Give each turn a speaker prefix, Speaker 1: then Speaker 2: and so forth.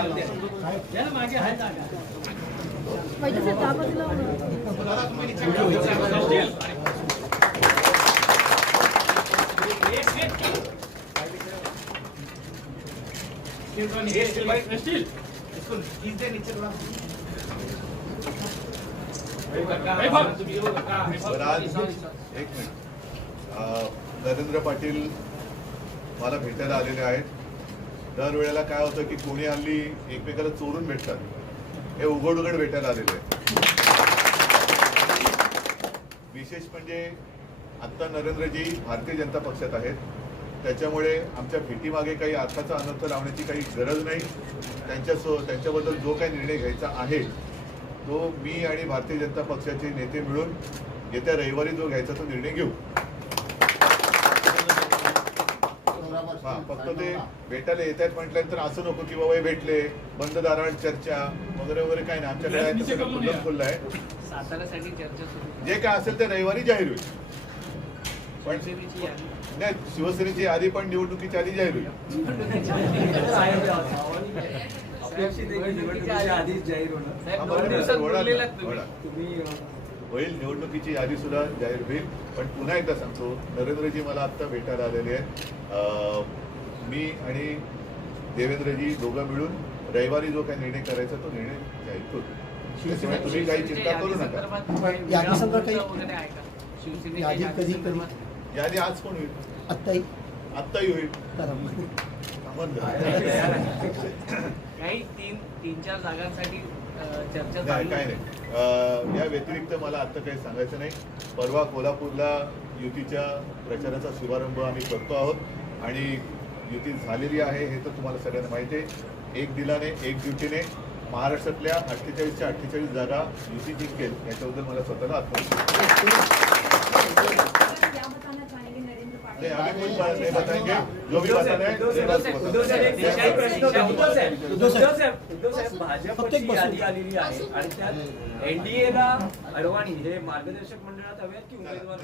Speaker 1: मी नाही येऊ शकत. पाहिजे सर त्या बाजूला वळवा.
Speaker 2: बरं, आज एक मिनिट अं, नरेंद्र पाटील मला भेटायला आलेले आहेत दरवेळेला काय होतं की कोणी हल्ली एकमेकाला चोरून भेटतात. हे उघड उघड भेटायला आलेले विशेष म्हणजे आत्ता नरेंद्रजी भारतीय जनता पक्षात आहेत. त्याच्यामुळे आमच्या भेटीमागे काही अर्थाचा अनर्थ लावण्याची काही गरज नाही. त्यांच्यासो त्यांच्याबद्दल जो काही निर्णय घ्यायचा आहे तो मी आणि भारतीय जनता पक्षाचे नेते मिळून येत्या रविवारी जो घ्यायचा तो निर्णय घेऊ. हा फक्त ते भेटायला येत आहेत म्हटल्यानंतर असं नको की बाबा हे भेटले बंद दाराळ चर्चा वगैरे वगैरे काही नाही. आमच्याकडे तसं खुल्लं खुल्लं आहे.
Speaker 3: साताऱ्यासाठी चर्चा सुरू
Speaker 2: जे काय असेल ते रविवारी जाहीर होईल. पण
Speaker 3: शिवसेनेची यादी.
Speaker 2: नाही शिवसेनेची यादी पण निवडणुकीच्या आधी जाहीर होईल. होईल निवडणुकीची यादी सुद्धा जाहीर होईल पण पुन्हा एकदा सांगतो नरेंद्रजी मला आत्ता भेटायला आलेले आहेत. मी आणि देवेंद्रजी दोघं मिळून रविवारी जो काही निर्णय करायचा तो निर्णय जाहीर करू त्याच्यामुळे तुम्ही काही चिंता करू नका.
Speaker 4: यादी कधी- कधी-
Speaker 3: यादीसंदर्भात
Speaker 2: यादी आज पण होईल?
Speaker 4: आत्ताही.
Speaker 2: आत्ताही होईल.
Speaker 3: काही तीन तीन चार जागांसाठी अं, चर्चा
Speaker 2: नाही काय या व्यतिरिक्त मला आता काही सांगायचं नाही. परवा कोल्हापूरला युतीच्या प्रचाराचा शुभारंभ आम्ही करतो आहोत. आणि युती झालेली आहे हे तर तुम्हाला सगळ्यांना माहिती आहे. एक दिलाने एक ड्युटीने महाराष्ट्रातल्या अठ्ठेचाळीसच्या अठ्ठेचाळीस जागा युती जिंकेल. याच्याबद्दल मला स्वतःला आत्मविश्वास नाही, आम्ही कोण बा- नाही बताएंगे जो भी बताना
Speaker 5: उद्धव
Speaker 2: ये
Speaker 5: साहेब,
Speaker 2: बात
Speaker 5: उद्धव साहेब, एक देशाई प्रश्न होता. उद्धव साहेब,
Speaker 4: उद्धव
Speaker 5: उद्धव
Speaker 4: साहेब.
Speaker 5: साहेब, उद्धव साहेब,
Speaker 4: फक्त एक
Speaker 5: भाजपची
Speaker 4: बसून.
Speaker 5: यादी आलेली आहे. आणि त्यात एनडीएला अडवाणी हे मार्गदर्शक मंडळात हवे आहेत की उमेदवार